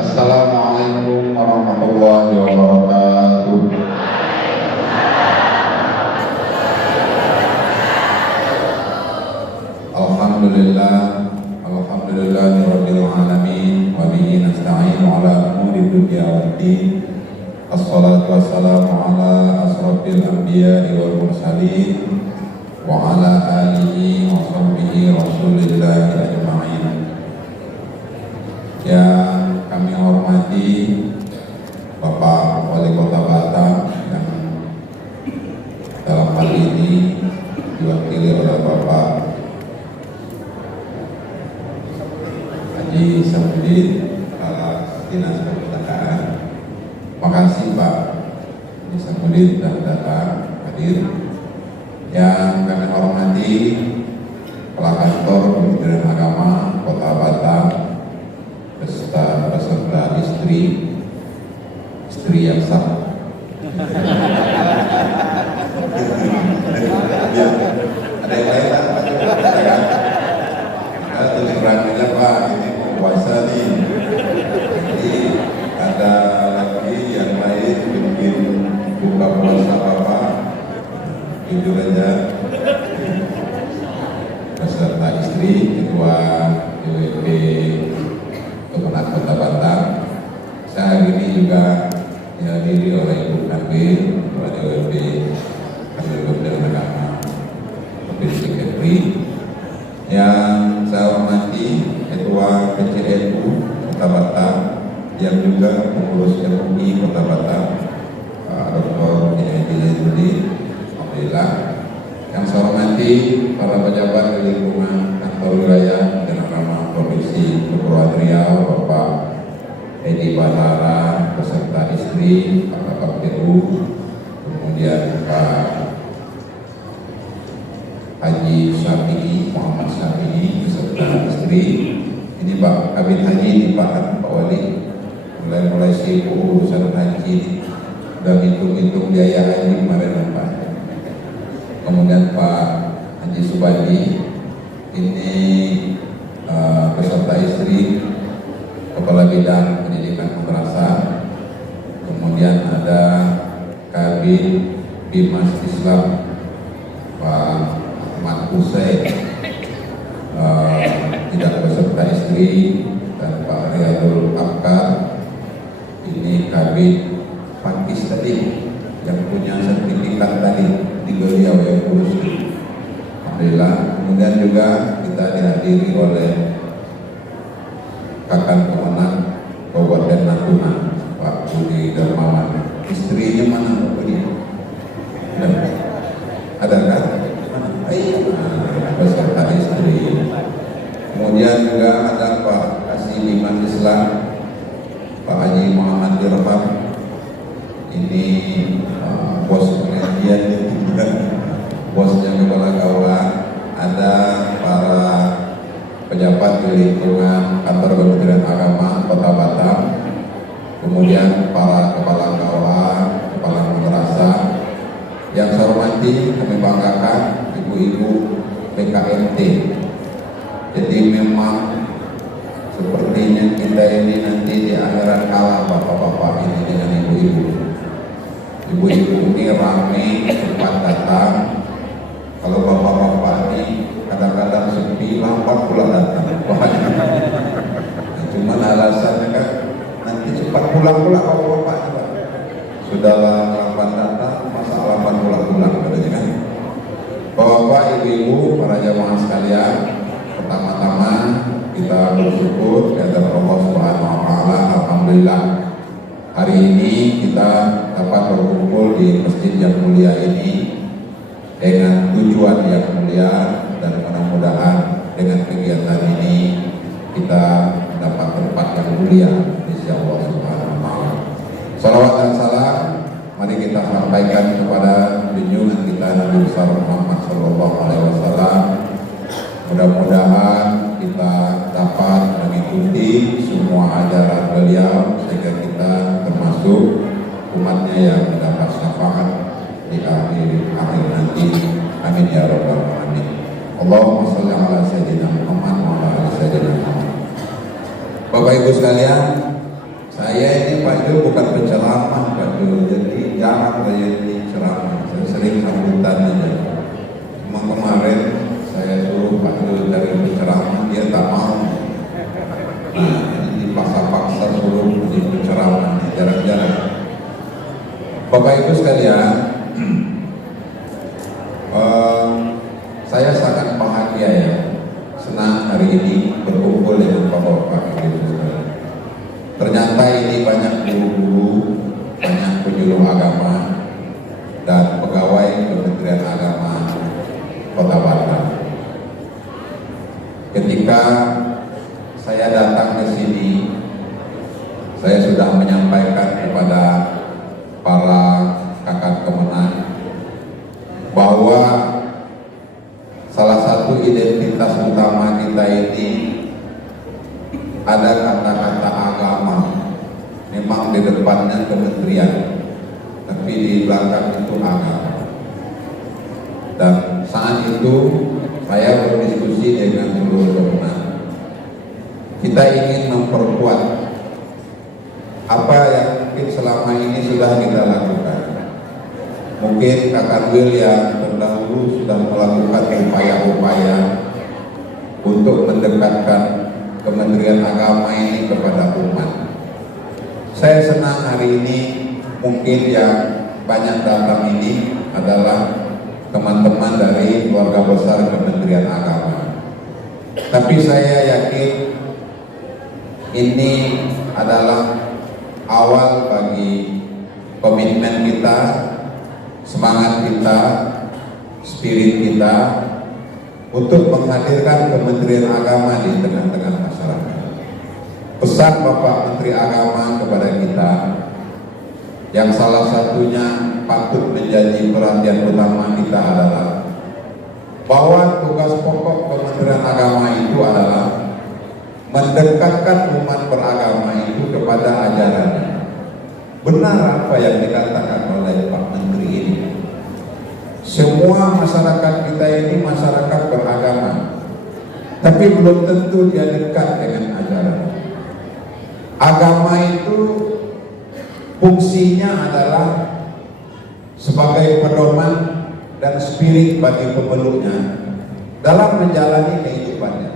Assalamualaikum warahmatullahi wabarakatuh. Alhamdulillah, alhamdulillahirabbil alamin wa bihi nasta'inu ala umuri dunya waddin. Assalatu wassalamu ala asrofil anbiya'i wal mursalin wa ala alihi wa sahbihi rasulillahi ajma'in. Yang kami hormati Bapak Wali Kota Batam yang dalam hal ini diwakili oleh Bapak Haji Samudin, Kepala Dinas Perpustakaan. Makasih Pak Haji Samudin sudah datang hadir. Yang kami hormati Kepala Kantor Kementerian Agama Kota Batam beserta istri yang sah. Ada yang lain tak? Terus terang aja Pak, ini mau puasa nih. Jadi ada lagi yang lain bikin buka puasa Bapak, jujur aja. Beserta istri, Ketua DWP Kemenang Kota Batam. Saya hari ini juga dihadiri oleh Ibu Nabil, Ketua DWP Kementerian Agama, Public Secretary. Yang saya hormati Ketua PCNU Kota Batam, yang juga pengurus MUI Kota Batam, Pak Dr. Haji Zainuddin, alhamdulillah. Yang saya hormati para pejabat di lingkungan kantor wilayah dan agama Provinsi Kepulauan Riau, Bapak Edi Batara beserta istri, Pak Bapak PU, kemudian Pak Haji Syafi'i, Muhammad Syafi'i beserta istri. Ini Pak Kabin Haji ini Pak Wali mulai sibuk urusan haji, udah hitung-hitung biaya haji kemarin Pak. Kemudian Pak Haji Subandi ini beserta istri, Kepala Bidang Pendidikan Madrasah. Kemudian ada Kabin Bimas Islam Pak Ahmad Hussein, tidak beserta istri, dan Pak Riyadul Abkar. Ini Kabin Pakis tadi yang punya sertifikat tadi di beliau yang kurus. Alhamdulillah. Kemudian juga kita dihadiri oleh Kakak Kemenang Kabupaten Natuna, Pak Budi Darmawan. Istrinya mana Pak Budi? Ada kan? Beserta istri. Kemudian juga ada Pak Kasih Bimas Islam, Pak Haji Muhammad Dirham. Ini bos pengajian juga, bosnya Kepala Kaulah. Ada para pejabat di lingkungan kantor Kementerian Agama Kota Batam, kemudian para kepala kaulah, kepala madrasah. Yang saya hormati, kami banggakan ibu-ibu PKMT. Jadi memang sepertinya kita ini nanti di akhirat kalah bapak-bapak ini dengan ibu-ibu. Ibu-ibu ini ramai, cepat datang. Kalau bapak-bapak ini kadang-kadang sepi, lambat pula datang. Cuma alasannya kan nanti cepat pulang pula bapak-bapak juga. Sudahlah lambat datang, masa lambat pulang-pulang katanya kan. Bapak, ibu-ibu, para jamaah sekalian, pertama-tama kita bersyukur kepada Allah Subhanahu wa taala. Alhamdulillah hari ini kita dapat berkumpul di masjid yang mulia ini dengan tujuan yang mulia, dan mudah-mudahan dengan kegiatan ini kita dapat tempat yang mulia insyaallah subhanahu wa ta'ala. Salawat dan salam mari kita sampaikan kepada junjungan kita Nabi besar Muhammad sallallahu alaihi wasallam. Mudah-mudahan kita dapat mengikuti semua ajaran beliau sehingga kita termasuk umatnya yang mendapat syafaat di akhir nanti. Amin ya rabbal alamin. Allahumma shalli ala sayyidina Muhammad wa ala ali sayyidina Muhammad. Bapak Ibu sekalian, Saya ini Pak Jo bukan penceramah Pak Jo, jadi jarang saya ini ceramah, saya sering sambutan aja. Cuma kemarin saya suruh Pak Jo dari penceramah, dia tak mau. Nah, ini dipaksa-paksa suruh menjadi penceramah, jarang-jarang. Bapak Ibu sekalian, saya sangat bahagia ya, senang hari ini berkumpul dengan Bapak-Bapak Ibu. Ternyata ini banyak guru-guru, banyak penyuluh agama, dan pegawai Kementerian Agama Kota Batam. Ketika saya datang ke sini, saya sudah menyampaikan kepada para kakak kemenang bahwa salah satu identitas utama kita ini ada kata-kata agama. Memang di depannya kementerian, tapi di belakang itu agama. Dan saat itu saya berdiskusi dengan seluruh kemenang. Kita ingin memperkuat apa yang mungkin selama ini sudah kita lakukan. Mungkin Kakak Wil yang terdahulu sudah melakukan upaya-upaya untuk mendekatkan Kementerian Agama ini kepada umat. Saya senang hari ini mungkin yang banyak datang ini adalah teman-teman dari keluarga besar Kementerian Agama. Tapi saya yakin ini adalah awal bagi komitmen kita, semangat kita, spirit kita untuk menghadirkan Kementerian Agama di tengah-tengah masyarakat. Pesan Bapak Menteri Agama kepada kita, yang salah satunya patut menjadi perhatian utama kita adalah bahwa tugas pokok Kementerian Agama itu adalah mendekatkan umat beragama itu kepada ajarannya. Benar apa yang dikatakan oleh Pak Menteri ini. Semua masyarakat kita ini masyarakat beragama, tapi belum tentu dia dekat dengan ajaran. Agama itu fungsinya adalah sebagai pedoman dan spirit bagi pemeluknya dalam menjalani kehidupannya.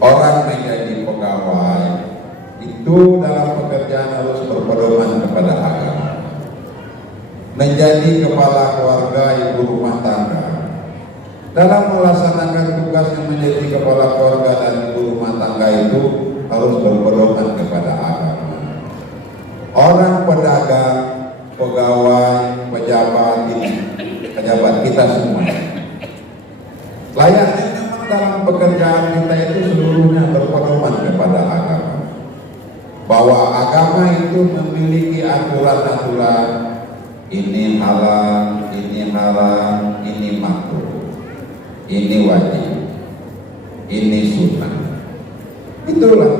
Orang menjadi pegawai itu dalam pekerjaan harus berpedoman kepada agama. Menjadi kepala keluarga, ibu rumah tangga, dalam melaksanakan tugas yang menjadi kepala keluarga dan ibu rumah tangga itu harus berpedoman kepada agama. Orang pedagang, pegawai, pejabat ini, pejabat kita semua, layaknya memang dalam pekerjaan kita itu seluruhnya berpedoman kepada agama. Bahwa agama itu memiliki aturan-aturan. Ini halal, ini haram, ini makruh, ini wajib, ini sunnah. Itulah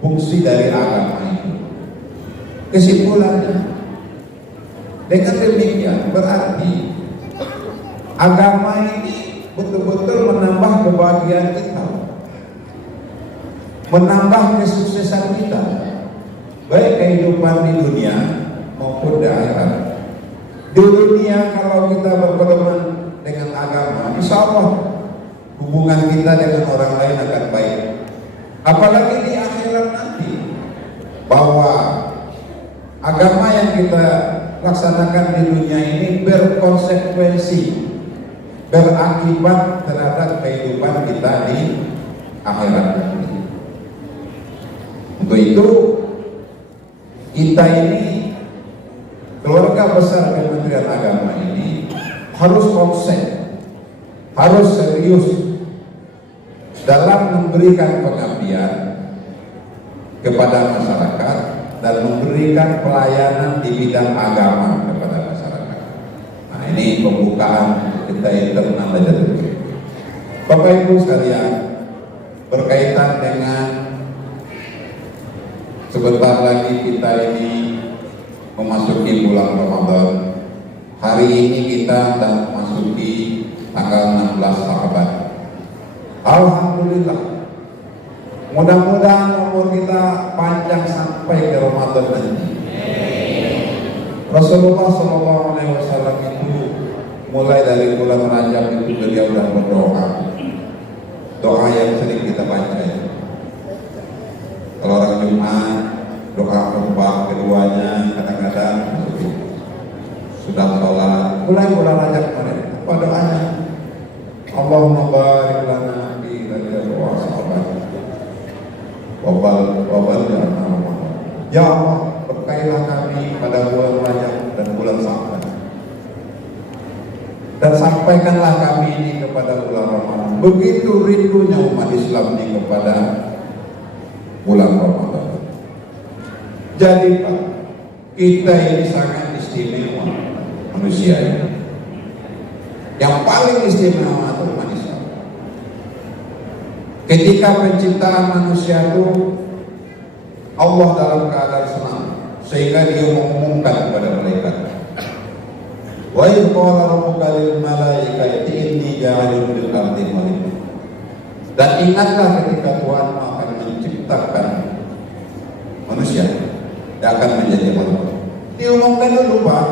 fungsi dari agama itu. Kesimpulannya, dengan demikian berarti agama ini betul-betul menambah kebahagiaan kita, menambah kesuksesan kita, baik kehidupan di dunia maupun di akhirat. Di dunia kalau kita berpedoman dengan agama, insya Allah hubungan kita dengan orang lain akan baik. Apalagi di akhirat nanti, bahwa agama yang kita laksanakan di dunia ini berkonsekuensi, berakibat terhadap kehidupan kita di akhirat nanti. Untuk itu kita ini, keluarga besar Kementerian Agama ini, harus konsen, harus serius dalam memberikan pengabdian kepada masyarakat dan memberikan pelayanan di bidang agama kepada masyarakat. Nah, ini pembukaan kita internal aja dulu. Bapak Ibu sekalian, berkaitan dengan sebentar lagi kita ini memasuki bulan Ramadan. Hari ini kita sudah memasuki tanggal 16 Sya'ban. Alhamdulillah. Mudah-mudahan umur kita panjang sampai Rasulullah SAW itu mulai dari bulan Rajab itu beliau sudah berdoa. Doa yang sering kita baca ya. Kalau orang Jumat doa khutbah keduanya kadang-kadang sudah sholat mulai bulan Rajab kemarin. Apa doanya? Allahumma barik lana fi Rajab wa Sya'ban wabal ya Allah, berkailah kami pada bulan Rajab dan bulan Sya'ban, dan sampaikanlah kami ini kepada bulan Ramadan. Begitu rindunya umat Islam ini kepada bulan Ramadan. Jadi Pak, kita ini sangat istimewa manusia ini. Yang paling istimewa itu umat Islam. Ketika penciptaan manusia itu Allah dalam keadaan senang, sehingga dia mengumumkan kepada malaikat, wa idh qala rabbuka lil malaikati inni ja'ilun fil ardi khalifah. Dan ingatlah ketika Tuhan akan menciptakan manusia yang akan menjadi makhluk. Diumumkan dulu Pak,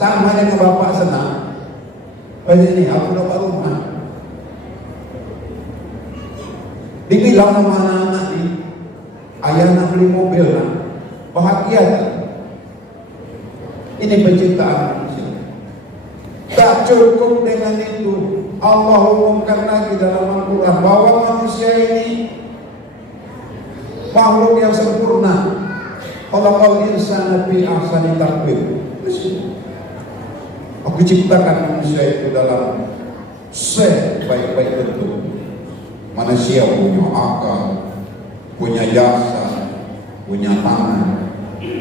sama dengan bapak senang. Ini aku dapat rumah. Dibilang sama anak-anak ini, ayah nak beli mobil nak, bahagia tak? Ini penciptaan manusia. Tak cukup dengan itu, Allah umumkan lagi dalam Al-Quran bahwa manusia ini makhluk yang sempurna. Khalaqal insana fi ahsani taqwim. Aku ciptakan manusia itu dalam sebaik-baik bentuk. Manusia punya akal, punya jasa, punya tangan.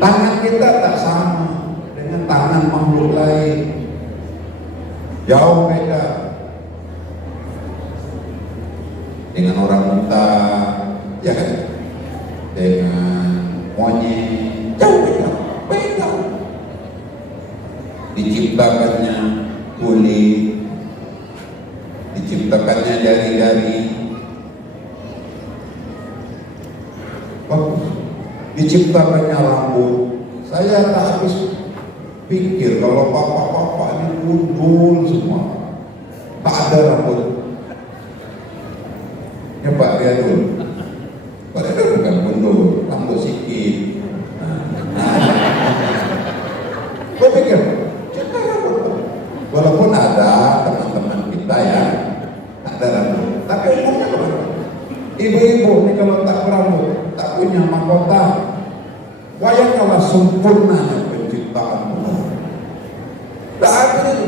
Tangan kita tak sama dengan tangan makhluk lain. Jauh beda. Dengan orang buta, ya kan? Dengan monyet, jauh beda. Beda. Diciptakannya kulit, diciptakannya jari-jari, diciptakannya rambut. Saya tak habis pikir kalau bapak-bapak ini gundul semua, tak ada rambut. Ya Pak, lihat dulu. Padahal bukan gundul, rambut sikit. Gue pikir walaupun ada teman-teman kita ya ada rambut, tapi umumnya kemana? Ibu-ibu ini kalau tak berambut, tak punya mahkota, wayangnya sempurna penciptaan Allah. Tak ada itu.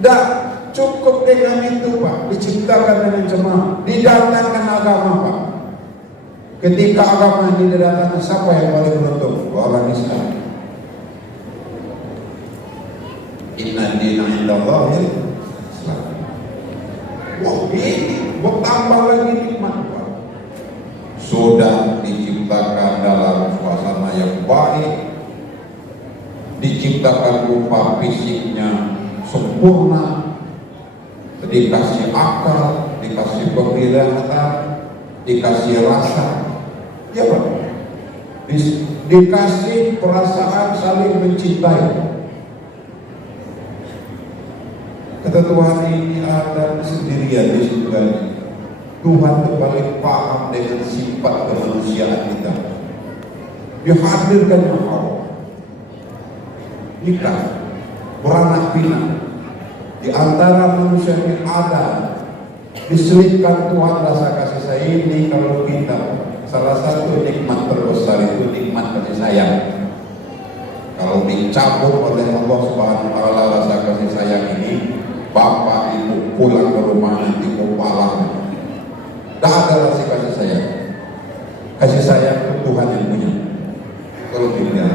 Tak cukup dengan itu Pak, diciptakan dengan jemaah, didatangkan agama Pak. Ketika agama ini didatangkan, siapa yang paling beruntung? Orang Islam. Inna dina indallahi Islam. Wah ini bertambah lagi nikmat Pak. Sudah diciptakan dalam suasana yang baik, diciptakan rupa fisiknya sempurna, dikasih akal, dikasih penglihatan, dikasih rasa, ya Pak, dikasih perasaan saling mencintai. Kata Tuhan ini ada sendirian di surga. Tuhan itu paling paham dengan sifat kemanusiaan kita. Dihadirkan Allah, nikah, beranak pinak. Di antara manusia yang ada, diselipkan Tuhan rasa kasih sayang ini. Kalau kita, salah satu nikmat terbesar itu nikmat kasih sayang. Kalau dicabut oleh Allah Subhanahu wa Ta'ala rasa kasih sayang ini, bapak ibu pulang ke rumah nanti kepala tak ada rasa kasih sayang. Kasih sayang itu Tuhan yang punya. Kalau tidak,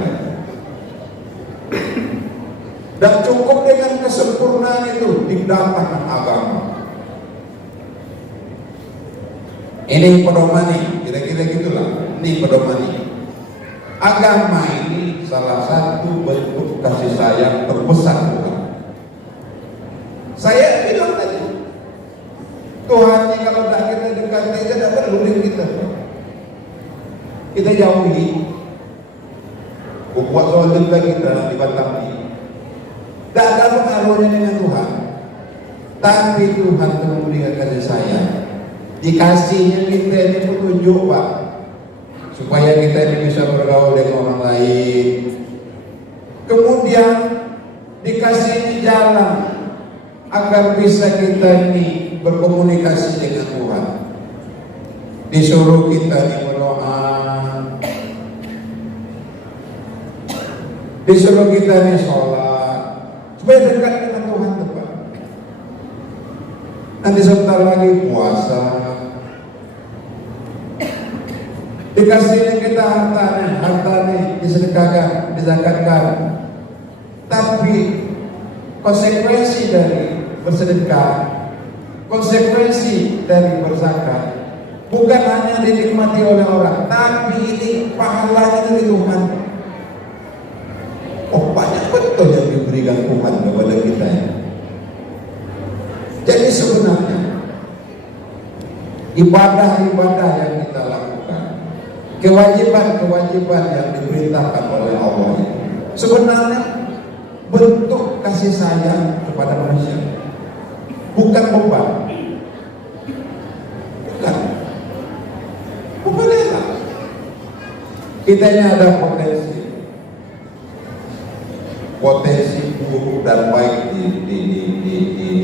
dan cukup dengan kesempurnaan itu didatangkan agama. Ini pedomani, kira-kira gitulah. Ini pedomani. Agama ini salah satu bentuk kasih sayang terbesar Tuhan. Saya bilang tadi, Tuhan ini kalau tak kita dekati, dia tak perlu dengan kita. Kita jauhi. buat sholat juga kita di Batam ini. Tidak ada pengaruhnya dengan Tuhan. Tapi Tuhan itu memberikan kasih sayang. Dikasihnya kita ini petunjuk, Pak, supaya kita ini bisa bergaul dengan orang lain. Kemudian dikasihnya jalan agar bisa kita ini berkomunikasi dengan Tuhan. Disuruh kita ini berdoa, disuruh kita ini sholat supaya dekat dengan Tuhan, Pak. Nanti sebentar lagi puasa, dikasih kita harta nih disedekahkan, dizakatkan. Tapi konsekuensi dari bersedekah, konsekuensi dari berzakat bukan hanya dinikmati oleh orang, tapi ini pahalanya dari Tuhan. Oh, banyak betul yang diberikan Tuhan kepada kita. Jadi sebenarnya ibadah-ibadah yang kita lakukan, kewajiban-kewajiban yang diperintahkan oleh Allah itu sebenarnya bentuk kasih sayang kepada manusia, bukan beban. Bukan. Beban. Kita ini ada potensi buruk dan baik di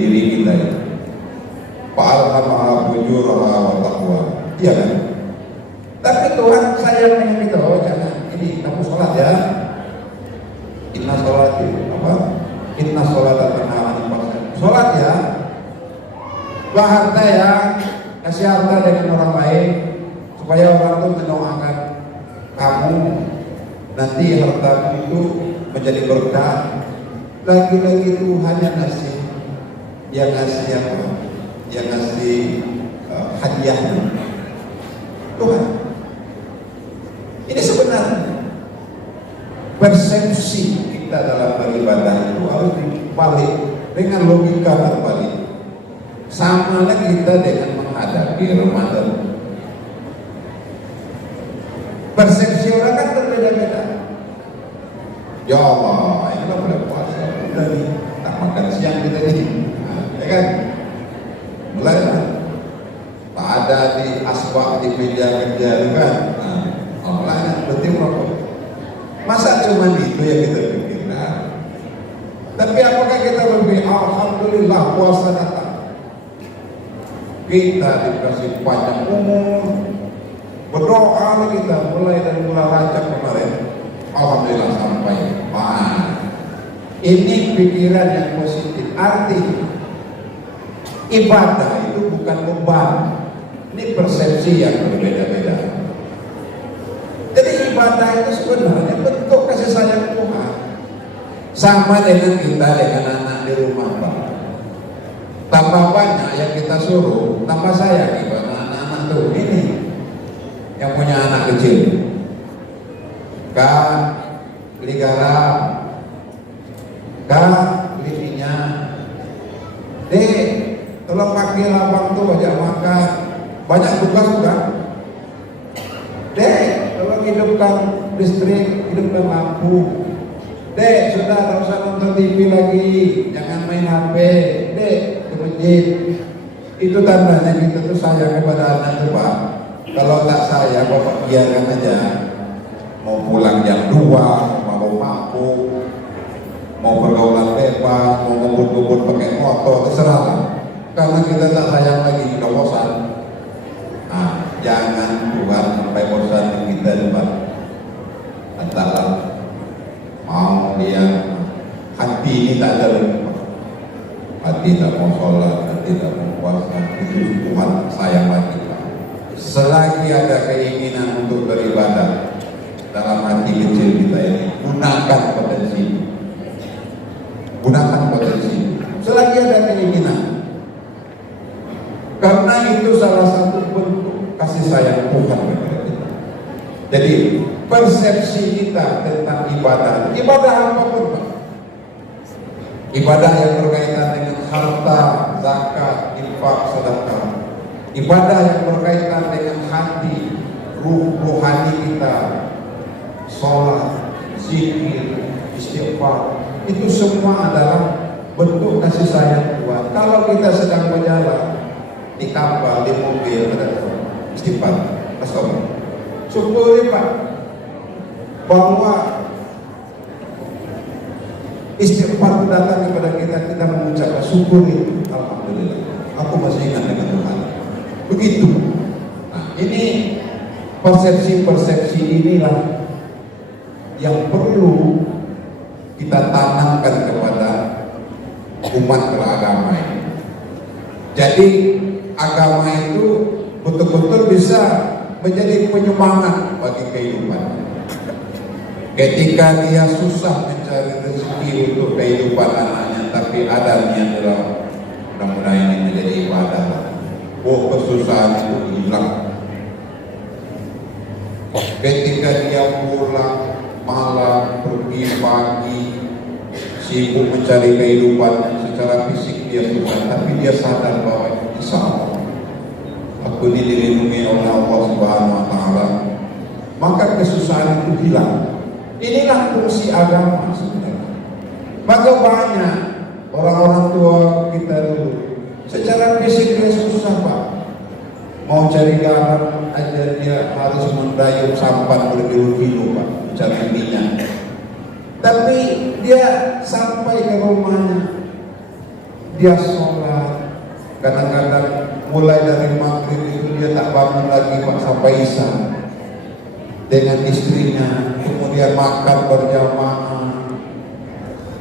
diri kita. Fa'alhamaha fujuraha wa taqwa. Iya kan? Tapi Tuhan sayang dengan kita. Oh jangan, ini kamu sholat ya. Inna sholati apa? Inna sholata tanha 'anil fahsya'i. Sholat ya. Harta ya, kasih harta dengan orang lain supaya orang itu mendoakan kamu, nanti hartamu itu menjadi berkah. Lagi-lagi Tuhan yang ngasih, apa? Yang ngasih hadiahnya Tuhan. Ini sebenarnya persepsi kita dalam beribadah itu harus dibalik dengan logika terbalik. Sama lah kita dengan menghadapi Ramadan. Persepsi orang kan berbeda-beda. Ya Allah, ini kan boleh puasa. Udah nih, tak makan siang kita ini. Ya kan? Mulai kan? Tak ada di asbak, di meja kerja kan? Allah kan berarti merokok. Masa cuma itu yang kita pikirkan? Tapi apakah kita berpikir, alhamdulillah puasa datang. Kita dikasih panjang umur, berdoa kita mulai dari bulan Rajab kemarin, alhamdulillah sampai. Ini pikiran yang positif. Artinya ibadah itu bukan beban. Ini persepsi yang berbeda-beda. Jadi ibadah itu sebenarnya bentuk kasih sayang Tuhan. Sama dengan kita dengan anak di rumah, Pak. Tambah banyak yang kita suruh, tambah sayang kepada anak-anak tuh. Ini yang punya anak kecil, Kak, beli garam, Kak, beli minyak, Dek, tolong pakai lapang tuh ajak makan. Banyak tugas juga. Dek, tolong hidupkan listrik, hidupkan lampu. Dek, sudah tak usah nonton TV lagi, jangan main HP. Dek, ke masjid. Itu tandanya kita tuh sayang kepada anak tuh, Pak. Kalau tak sayang, Bapak biarkan aja. Mau pulang jam 2, mau mabuk, mau bergaulan bebas, mau ngebut-ngebut pakai motor, terserah lah. Karena kita tak sayang lagi, udah bosan. Nah, jangan Tuhan sampai bosan kita depan. Antara mau dia hati ini tak ada lagi, hati tak mau sholat, hati tak mau puasa, itu Tuhan sayang lagi. Selagi ada keinginan untuk beribadah dalam hati kecil kita ini, gunakan potensi. Gunakan potensi. Selagi ada keinginan. Karena itu salah satu bentuk kasih sayang Tuhan kepada kita. Jadi persepsi kita tentang ibadah apapun, Pak. Ibadah yang berkaitan dengan harta, zakat, infak, sedekah. Ibadah yang berkaitan dengan hati, rohani kita, sholat, zikir, istighfar. Itu semua adalah bentuk kasih sayang Tuhan. Kalau kita sedang berjalan di kapal, di mobil, ada istighfar, astagfirullah. Syukuri Pak bahwa istighfar datang kepada kita mengucapkan syukuri, alhamdulillah, aku masih ingat dengan Tuhan. Begitu. Nah, ini persepsi-persepsi inilah yang perlu kita tanamkan kepada umat beragama ini. Jadi agama itu betul-betul bisa menjadi penyemangat bagi kehidupan. Ketika dia susah mencari rezeki untuk kehidupan anaknya, tapi ada niat dalam mudah-mudahan ini menjadi ibadah. Oh, kesusahan itu hilang. Ketika dia pulang malam, pergi pagi, sibuk mencari kehidupan, secara fisik dia susah, tapi dia sadar bahwa insya Allah aku ini dilindungi oleh Allah Subhanahu Wa Taala, maka kesusahan itu hilang. Inilah fungsi agama sebenarnya. Maka banyak orang-orang tua kita dulu secara fisik dia susah Pak, mau cari garam aja dia harus mendayung sampan berkilo-kilo Pak, cari minyak. Tapi dia sampai ke rumahnya, dia sholat, kadang-kadang mulai dari maghrib itu dia tak bangun lagi Pak sampai isya dengan istrinya, kemudian makan berjamaah,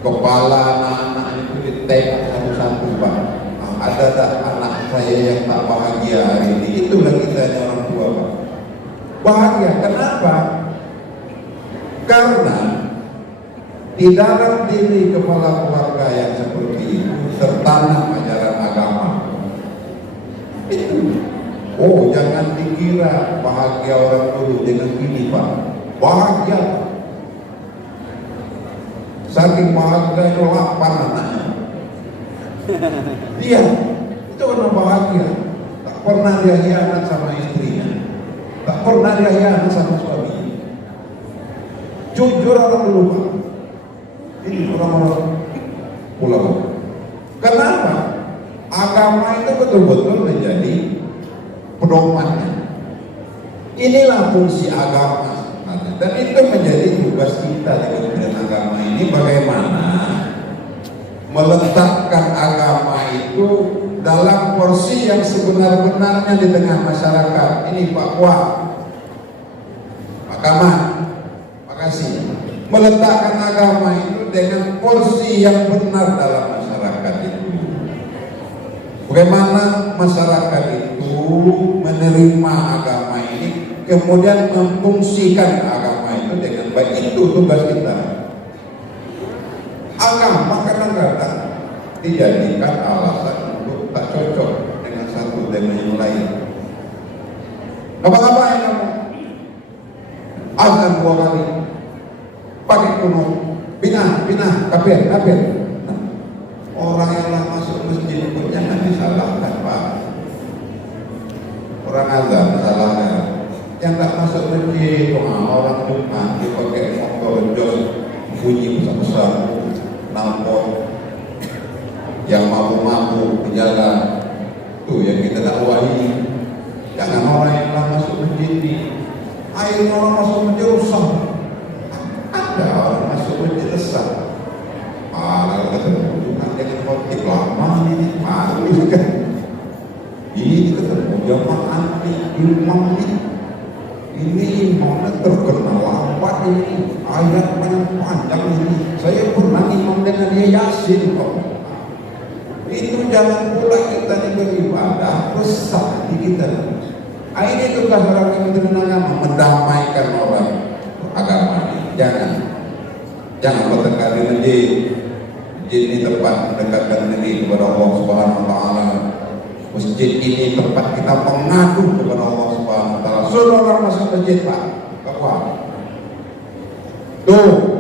kepala anak-anak itu ditengok satu-satu Pak. Nah, ada tak anak saya yang tak bahagia hari ini? Itulah kita orang tua Pak. Bahagia, kenapa? Karena di dalam diri kepala keluarga yang seperti itu tertanam ajaran agama. Itu. Oh, jangan dikira bahagia orang dulu dengan ini Pak. Bahagia Pak. Saking bahagia itu lapar anaknya. Dia itu orang bahagia. Tak pernah dia hianat sama istrinya, tak pernah dia hianat sama suaminya. Jujur orang dulu Pak. Ini orang-orang pulau. Kenapa? Agama itu betul-betul menjadi pedomannya. Inilah fungsi agama. Dan itu menjadi tugas kita di Kementerian Agama ini, bagaimana meletakkan agama itu dalam porsi yang sebenar-benarnya di tengah masyarakat. Ini Pak Wah, Pak Kamal, makasih. Meletakkan agama itu dengan porsi yang benar dalam masyarakat itu. Bagaimana masyarakat itu menerima agama ini, kemudian memfungsikan agama itu dengan baik. Itu tugas kita. Agama kadang-kadang dijadikan alasan untuk tak cocok dengan satu dengan yang lain. Apa-apain kamu? Azan 2 kali, pakai kunut, pinah, kafir. Orang yang lah masuk masjid pun jangan disalahkan Pak. Orang azan salahnya. Yang tak masuk masjid, orang Jumat dipakai motor jos, bunyi besar-besar, nampol, yang mabuk-mabuk di jalan, itu yang kita dakwahi. Jangan orang yang lah masuk masjid ini, akhirnya orang masuk masjid rusak. Ada orang masuk masjid resah. Kalau ketemu Jumat dengan khotib lama ini malu kan. Ini ketemu jamaah imam ini imamnya terkenal lambat ini, ayat yang panjang ini. Saya pernah imam dengan dia Yasin kok. Itu jangan pula kita ini beribadah resah di kita. Ini tugas orang Kementerian Agama, mendamaikan orang agama ini. Jangan bertengkar di masjid. Masjid ini tempat mendekatkan diri kepada Allah Subhanahu Wa Taala. Masjid ini tempat kita mengadu kepada Allah Subhanahu Wa Taala. Suruh orang masuk masjid Pak, Tuh